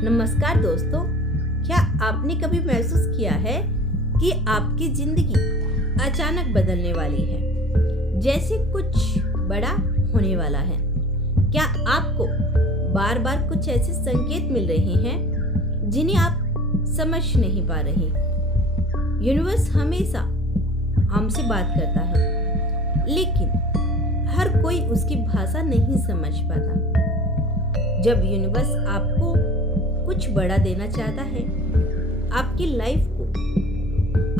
नमस्कार दोस्तों, क्या आपने कभी महसूस किया है कि आपकी जिंदगी अचानक बदलने वाली है, जैसे कुछ बड़ा होने वाला है? क्या आपको बार बार कुछ ऐसे संकेत मिल रहे हैं जिन्हें आप समझ नहीं पा रहे? यूनिवर्स हमेशा हमसे बात करता है, लेकिन हर कोई उसकी भाषा नहीं समझ पाता। जब यूनिवर्स आपको कुछ बड़ा देना चाहता है, आपकी लाइफ को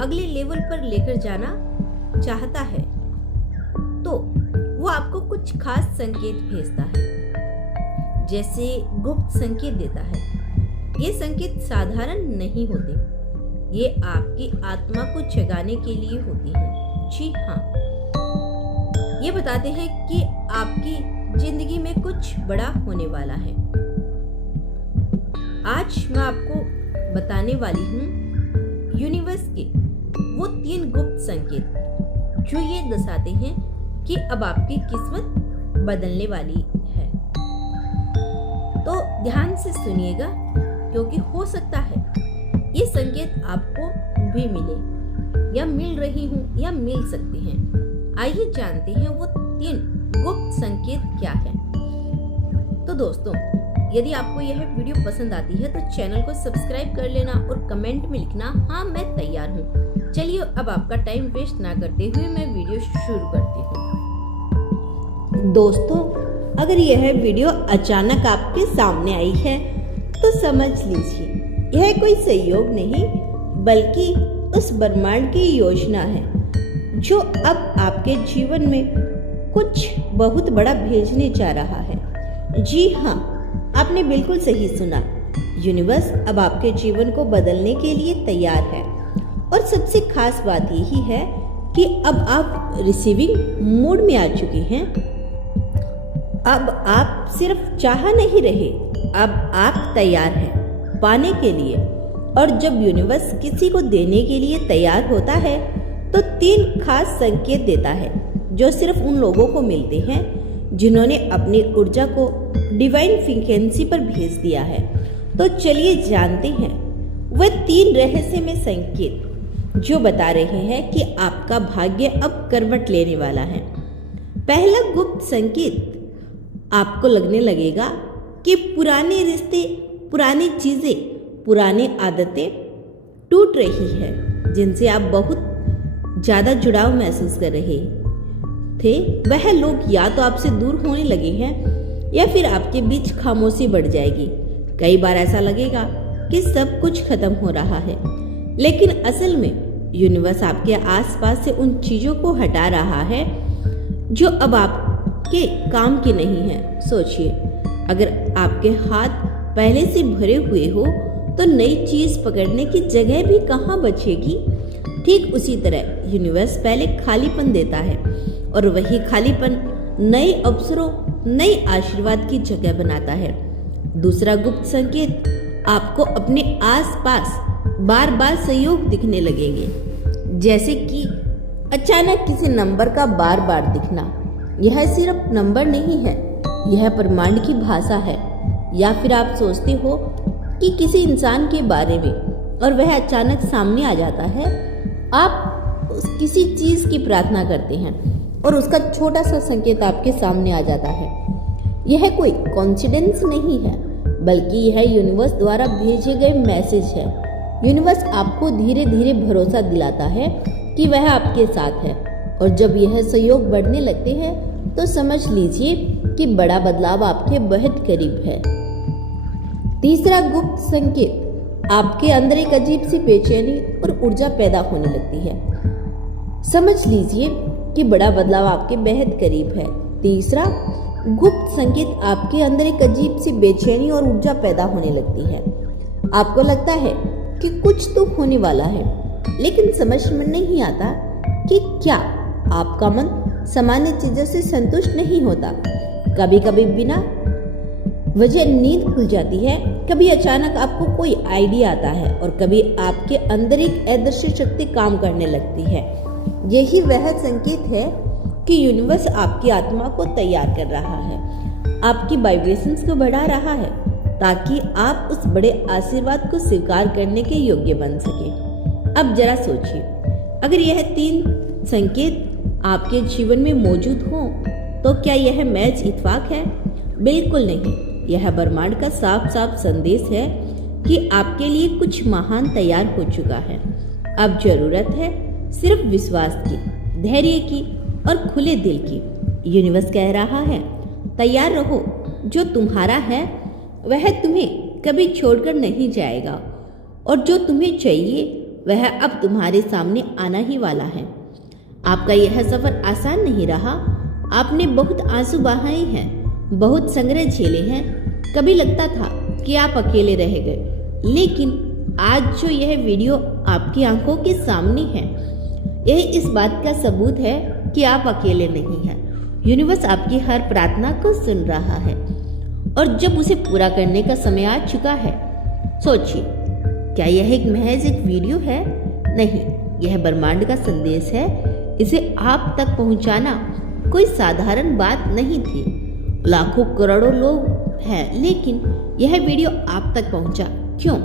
अगले लेवल पर लेकर जाना चाहता है, तो वो आपको कुछ खास संकेत भेजता है, जैसे गुप्त संकेत देता है। ये संकेत साधारण नहीं होते, ये आपकी आत्मा को जगाने के लिए होती है। जी हाँ, ये बताते हैं कि आपकी जिंदगी में कुछ बड़ा होने वाला है। आज मैं आपको बताने वाली हूँ यूनिवर्स के वो 3 गुप्त संकेत जो ये दर्शाते हैं कि अब आपकी किस्मत बदलने वाली है। तो ध्यान से सुनिएगा, क्योंकि हो सकता है ये संकेत आपको भी मिले, या मिल रही हूँ या मिल सकते हैं। आइए जानते हैं वो 3 गुप्त संकेत क्या है। तो दोस्तों, यदि आपको यह वीडियो पसंद आती है तो चैनल को सब्सक्राइब कर लेना और कमेंट में लिखना, हाँ मैं तैयार हूँ। चलिए अब आपका टाइम वेस्ट ना करते हुए मैं वीडियो शुरू करती हूँ। दोस्तों, अगर यह वीडियो अचानक आपके सामने आई है तो समझ लीजिए यह कोई संयोग नहीं, बल्कि उस ब्रह्मांड की योजना है जो अब आपके जीवन में कुछ बहुत बड़ा भेजने जा रहा है। जी हाँ, आपने बिल्कुल सही सुना। यूनिवर्स अब आपके जीवन को बदलने के लिए तैयार है, और सबसे खास बात यही है कि अब आप रिसीविंग मोड में आ चुके हैं। अब आप सिर्फ चाह नहीं रहे, अब आप तैयार हैं पाने के लिए। और जब यूनिवर्स किसी को देने के लिए तैयार होता है तो 3 खास संकेत देता है जो सिर्फ उन लोगों को मिलते हैं जिन्होंने अपनी ऊर्जा को डिवाइन फ्रीक्वेंसी पर भेज दिया है। तो चलिए जानते हैं वह 3 रहस्यमय संकेत जो बता रहे हैं कि आपका भाग्य अब करवट लेने वाला है। पहला गुप्त संकेत, आपको लगने लगेगा कि पुराने रिश्ते, पुरानी चीजें, पुरानी आदतें टूट रही है, जिनसे आप बहुत ज्यादा जुड़ाव महसूस कर रहे थे। वह लोग या तो आपसे दूर होने लगे हैं या फिर आपके बीच खामोशी बढ़ जाएगी। कई बार ऐसा लगेगा कि सब कुछ खत्म हो रहा है, लेकिन असल में यूनिवर्स आपके आसपास से उन चीजों को हटा रहा है जो अब आपके काम की नहीं है। सोचिए, अगर आपके हाथ पहले से भरे हुए हो तो नई चीज पकड़ने की जगह भी कहाँ बचेगी। ठीक उसी तरह यूनिवर्स पहले खालीपन देता है, और वही खालीपन नए अवसरों, नए आशीर्वाद की जगह बनाता है। दूसरा गुप्त संकेत, आपको अपने आसपास बार बार सहयोग दिखने लगेंगे, जैसे कि अचानक किसी नंबर का बार बार दिखना। यह सिर्फ नंबर नहीं है, यह ब्रह्मांड की भाषा है। या फिर आप सोचते हो कि किसी इंसान के बारे में और वह अचानक सामने आ जाता है। आप किसी चीज की प्रार्थना करते हैं और उसका छोटा सा संकेत आपके सामने आ जाता है। यह कोई कोइंसिडेंस नहीं है, बल्कि यह यूनिवर्स द्वारा भेजे गए मैसेज है। यूनिवर्स आपको धीरे धीरे भरोसा दिलाता है कि वह आपके साथ है, और जब यह सहयोग बढ़ने लगते हैं तो समझ लीजिए कि बड़ा बदलाव आपके बहुत करीब है। तीसरा गुप्त संकेत, आपके अंदर एक अजीब सी बेचैनी और ऊर्जा पैदा होने लगती है। समझ लीजिए कि बड़ा बदलाव आपके बेहद करीब है। तीसरा गुप्त संकेत, आपके अंदर एक अजीब सी बेचैनी और ऊर्जा पैदा होने लगती है। आपको लगता है कि कुछ तो होने वाला है, लेकिन समझ में नहीं आता कि क्या। आपका मन सामान्य चीजों से संतुष्ट नहीं होता। कभी कभी बिना वजह नींद खुल जाती है, कभी अचानक आपको कोई आइडिया आता है, और कभी आपके अंदर एक अदृश्य शक्ति काम करने लगती है। यही वह संकेत है कि यूनिवर्स आपकी आत्मा को तैयार कर रहा है, आपकी वाइब्रेशंस को बढ़ा रहा है, ताकि आप उस बड़े आशीर्वाद को स्वीकार करने के योग्य बन सके। अब जरा सोचिए, अगर यह 3 संकेत आपके जीवन में मौजूद हो तो क्या यह महज इत्तेफाक है? बिल्कुल नहीं। यह ब्रह्मांड का साफ साफ संदेश है कि आपके लिए कुछ महान तैयार हो चुका है। अब जरूरत है सिर्फ विश्वास की, धैर्य की और खुले दिल की। यूनिवर्स कह रहा है, तैयार रहो, जो तुम्हारा है वह तुम्हें कभी छोड़कर नहीं जाएगा और जो तुम्हें चाहिए वह अब तुम्हारे सामने आना ही वाला है। आपका यह सफर आसान नहीं रहा। आपने बहुत आंसू बहाए हैं, बहुत संग्रह झेले हैं। कभी लगता था कि आप अकेले रह गए, लेकिन आज जो यह वीडियो आपकी आंखों के सामने है, यह इस बात का सबूत है कि आप अकेले नहीं हैं। यूनिवर्स आपकी हर प्रार्थना को सुन रहा है और जब उसे पूरा करने का समय आ चुका है, सोचिए, क्या यह एक महज एक वीडियो है? नहीं, यह ब्रह्मांड का संदेश है। इसे आप तक पहुंचाना कोई साधारण बात नहीं थी। लाखों करोड़ों लोग हैं, लेकिन यह वीडियो आप तक पहुंचा। क्यों?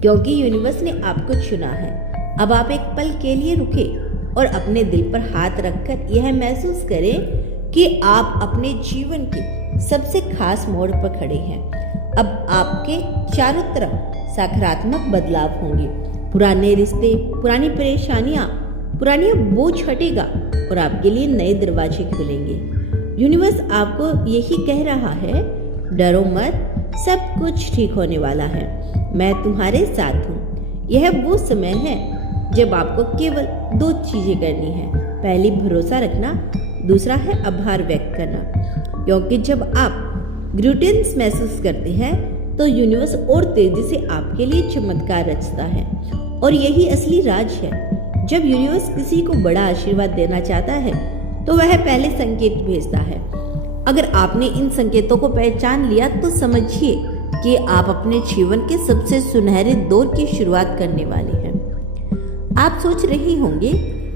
क्योंकि यूनिवर्स ने आपको चुना है। अब आप एक पल के लिए रुके और अपने दिल पर हाथ रखकर यह महसूस करें कि आप अपने जीवन के सबसे खास मोड़ पर खड़े हैं। अब आपके चारों तरफ सकारात्मक बदलाव होंगे। पुराने रिश्ते, पुरानी परेशानियां, पुरानी बोझ हटेगा और आपके लिए नए दरवाजे खुलेंगे। यूनिवर्स आपको यही कह रहा है, डरो मत, सब कुछ ठीक होने वाला है। मैं तुम्हारे साथ हूँ। यह वो समय है जब आपको केवल 2 चीजें करनी है। पहली, भरोसा रखना। दूसरा है आभार व्यक्त करना। क्योंकि जब आप ग्रेटिट्यूड महसूस करते हैं तो यूनिवर्स और तेजी से आपके लिए चमत्कार रचता है। और यही असली राज है। जब यूनिवर्स किसी को बड़ा आशीर्वाद देना चाहता है तो वह पहले संकेत भेजता है। अगर आपने इन संकेतों को पहचान लिया तो समझिए कि आप अपने जीवन के सबसे सुनहरे दौर की शुरुआत करने वाले हैं। आप सोच रहे होंगे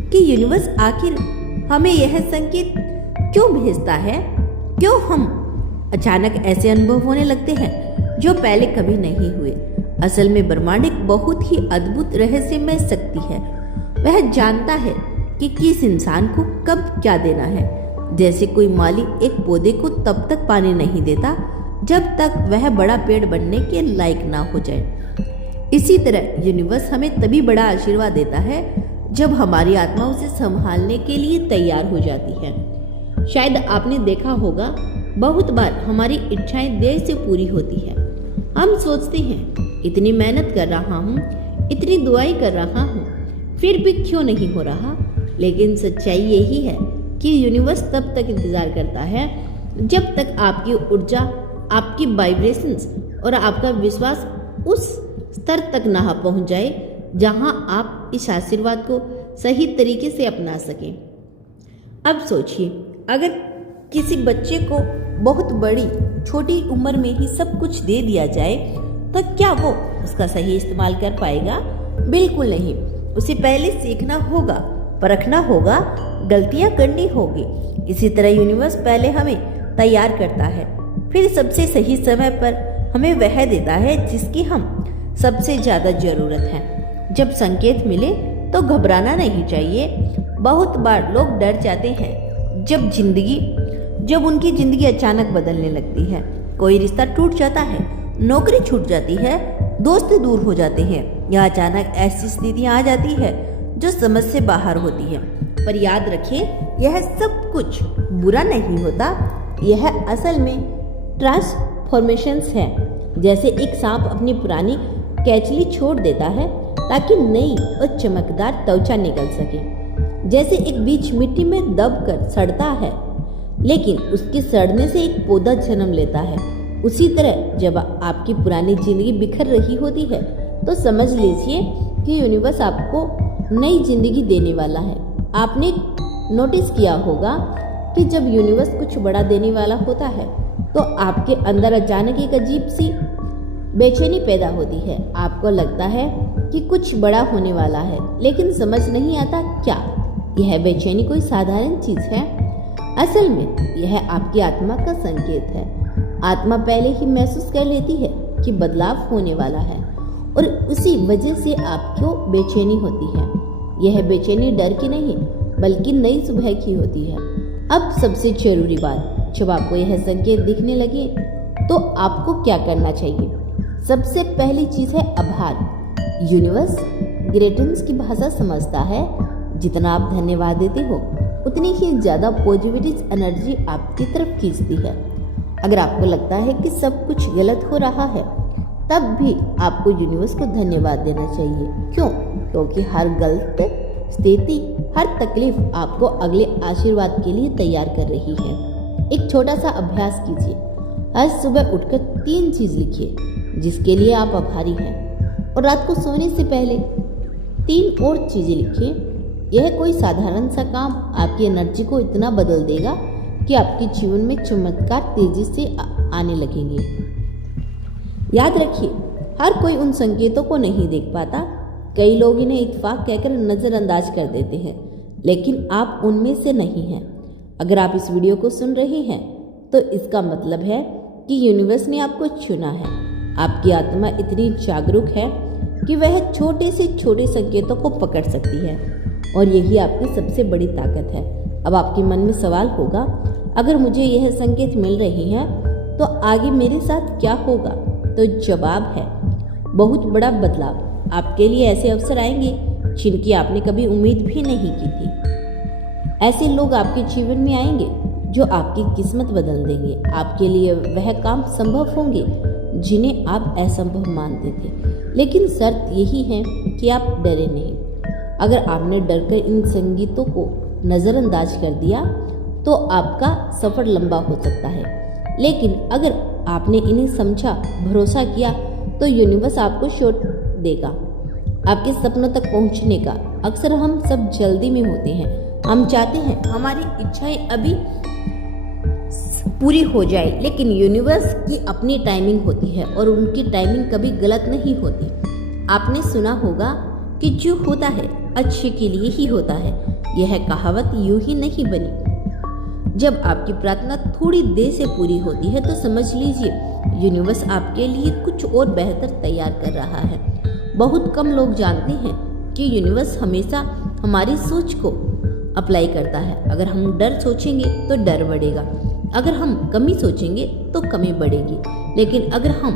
कि यूनिवर्स आखिर हमें यह संकेत क्यों भेजता है? क्यों हम अचानक ऐसे अनुभव होने लगते हैं जो पहले कभी नहीं हुए? असल में ब्रह्मांड एक बहुत ही अद्भुत रहस्यमय शक्ति है। वह जानता है कि किस इंसान को कब क्या देना है। जैसे कोई माली एक पौधे को तब तक पानी नहीं देता जब तक वह बड़ा पेड़ बनने के लायक ना हो जाए। इसी तरह यूनिवर्स हमें तभी बड़ा आशीर्वाद देता है जब हमारी आत्मा उसे संभालने के लिए तैयार हो जाती है। शायद आपने देखा होगा, बहुत बार हमारी इच्छाएं देर से पूरी होती है। हम सोचते हैं, इतनी मेहनत कर रहा हूँ, इतनी दुआएं कर रहा हूँ, फिर भी क्यों नहीं हो रहा? लेकिन सच्चाई यही है कि यूनिवर्स तब तक इंतजार करता है जब तक आपकी ऊर्जा, आपकी वाइब्रेशंस और आपका विश्वास उस स्तर तक ना पहुंच जाए जहां आप इस आशीर्वाद को सही तरीके से अपना सकें। अब सोचिए, अगर किसी बच्चे को बहुत बड़ी छोटी उम्र में ही सब कुछ दे दिया जाए तो क्या वो उसका सही इस्तेमाल कर पाएगा? बिल्कुल नहीं। उसे पहले सीखना होगा, परखना होगा, गलतियां करनी होगी। इसी तरह यूनिवर्स पहले हमें तैयार करता है, फिर सबसे सही समय पर हमें वह देता है जिसकी हम सबसे ज़्यादा ज़रूरत है। जब संकेत मिले तो घबराना नहीं चाहिए। बहुत बार लोग डर जाते हैं जब उनकी ज़िंदगी अचानक बदलने लगती है। कोई रिश्ता टूट जाता है, नौकरी छूट जाती है, दोस्त दूर हो जाते हैं या अचानक ऐसी स्थितियाँ आ जाती है जो समझ से बाहर होती है। पर याद रखें, यह सब कुछ बुरा नहीं होता। यह असल में ट्रांसफॉर्मेशंस है। जैसे एक सांप अपनी पुरानी कैचली छोड़ देता है ताकि नई और चमकदार त्वचा निकल सके। जैसे एक बीज मिट्टी में दबकर सड़ता है, लेकिन उसके सड़ने से एक पौधा जन्म लेता है। उसी तरह जब आपकी पुरानी जिंदगी बिखर रही होती है तो समझ लीजिए कि यूनिवर्स आपको नई जिंदगी देने वाला है। आपने नोटिस किया होगा कि जब यूनिवर्स कुछ बड़ा देने वाला होता है तो आपके अंदर अचानक एक अजीब सी बेचैनी पैदा होती है। आपको लगता है कि कुछ बड़ा होने वाला है, लेकिन समझ नहीं आता क्या यह बेचैनी कोई साधारण चीज़ है। असल में यह आपकी आत्मा का संकेत है। आत्मा पहले ही महसूस कर लेती है कि बदलाव होने वाला है और उसी वजह से आपको बेचैनी होती है। यह बेचैनी डर की नहीं बल्कि नई सुबह की होती है। अब सबसे जरूरी बात, जब आपको यह संकेत दिखने लगे तो आपको क्या करना चाहिए? सबसे पहली चीज है आभार। यूनिवर्स ग्रेटिंग्स की भाषा समझता है। जितना आप धन्यवाद देते हो उतनी ही ज्यादा पॉजिटिव एनर्जी आपकी तरफ खींचती है। अगर आपको लगता है कि सब कुछ गलत हो रहा है तब भी आपको यूनिवर्स को धन्यवाद देना चाहिए। क्यों? क्योंकि हर गलत स्थिति, हर तकलीफ आपको अगले आशीर्वाद के लिए तैयार कर रही है। एक छोटा सा अभ्यास कीजिए। हर सुबह उठकर 3 चीज लिखिए जिसके लिए आप आभारी हैं और रात को सोने से पहले 3 और चीजें लिखिए। यह कोई साधारण सा काम आपकी एनर्जी को इतना बदल देगा कि आपके जीवन में चमत्कार तेजी से आने लगेंगे। याद रखिए, हर कोई उन संकेतों को नहीं देख पाता। कई लोग इन्हें इत्तेफाक कहकर नजरअंदाज कर देते हैं, लेकिन आप उनमें से नहीं हैं। अगर आप इस वीडियो को सुन रहे हैं तो इसका मतलब है कि यूनिवर्स ने आपको चुना है। आपकी आत्मा इतनी जागरूक है कि वह छोटे से छोटे संकेतों को पकड़ सकती है और यही आपकी सबसे बड़ी ताकत है। अब आपके मन में सवाल होगा, अगर मुझे यह संकेत मिल रहे हैं तो आगे मेरे साथ क्या होगा? तो जवाब है बहुत बड़ा बदलाव। आपके लिए ऐसे अवसर आएंगे जिनकी आपने कभी उम्मीद भी नहीं की थी। ऐसे लोग आपके जीवन में आएंगे जो आपकी किस्मत बदल देंगे। आपके लिए वह काम संभव होंगे जिन्हें आप असंभव मानते थे। लेकिन शर्त यही है कि आप डरे नहीं। अगर आपने डरकर इन संगीतों को नज़रअंदाज कर दिया तो आपका सफ़र लंबा हो सकता है, लेकिन अगर आपने इन्हें समझा, भरोसा किया तो यूनिवर्स आपको शॉट देगा आपके सपनों तक पहुंचने का। अक्सर हम सब जल्दी में होते हैं। हम चाहते हैं हमारी इच्छाएं अभी पूरी हो जाए, लेकिन यूनिवर्स की अपनी टाइमिंग होती है और उनकी टाइमिंग कभी गलत नहीं होती। आपने सुना होगा कि जो होता है अच्छे के लिए ही होता है। यह कहावत यूं ही नहीं बनी। जब आपकी प्रार्थना थोड़ी देर से पूरी होती है तो समझ लीजिए यूनिवर्स आपके लिए कुछ और बेहतर तैयार कर रहा है। बहुत कम लोग जानते हैं कि यूनिवर्स हमेशा हमारी सोच को अप्लाई करता है। अगर हम डर सोचेंगे तो डर बढ़ेगा, अगर हम कमी सोचेंगे तो कमी बढ़ेगी, लेकिन अगर हम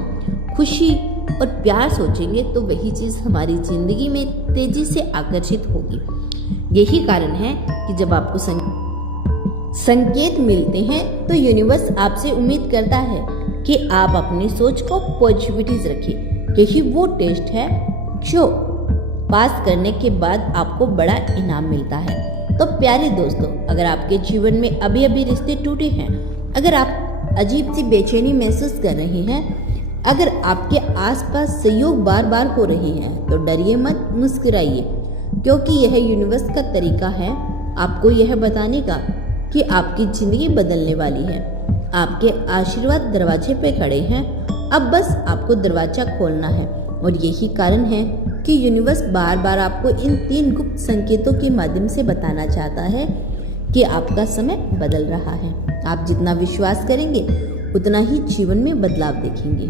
खुशी और प्यार सोचेंगे तो वही चीज़ हमारी जिंदगी में तेजी से आकर्षित होगी। यही कारण है कि जब आपको संकेत मिलते हैं तो यूनिवर्स आपसे उम्मीद करता है कि आप अपनी सोच को पॉजिटिव रखें। यही वो टेस्ट है जो पास करने के बाद आपको बड़ा इनाम मिलता है। तो प्यारे दोस्तों, अगर आपके जीवन में अभी अभी रिश्ते टूटे हैं, अगर आप अजीब सी बेचैनी महसूस कर रहे हैं, अगर आपके आसपास सहयोग बार बार हो रहे हैं तो डरिए मत, मुस्कुराइए, क्योंकि यह यूनिवर्स का तरीका है आपको यह बताने का कि आपकी जिंदगी बदलने वाली है। आपके आशीर्वाद दरवाजे पे खड़े हैं, अब बस आपको दरवाजा खोलना है। और यही कारण है कि यूनिवर्स बार बार आपको इन 3 गुप्त संकेतों के माध्यम से बताना चाहता है कि आपका समय बदल रहा है। आप जितना विश्वास करेंगे उतना ही जीवन में बदलाव देखेंगे।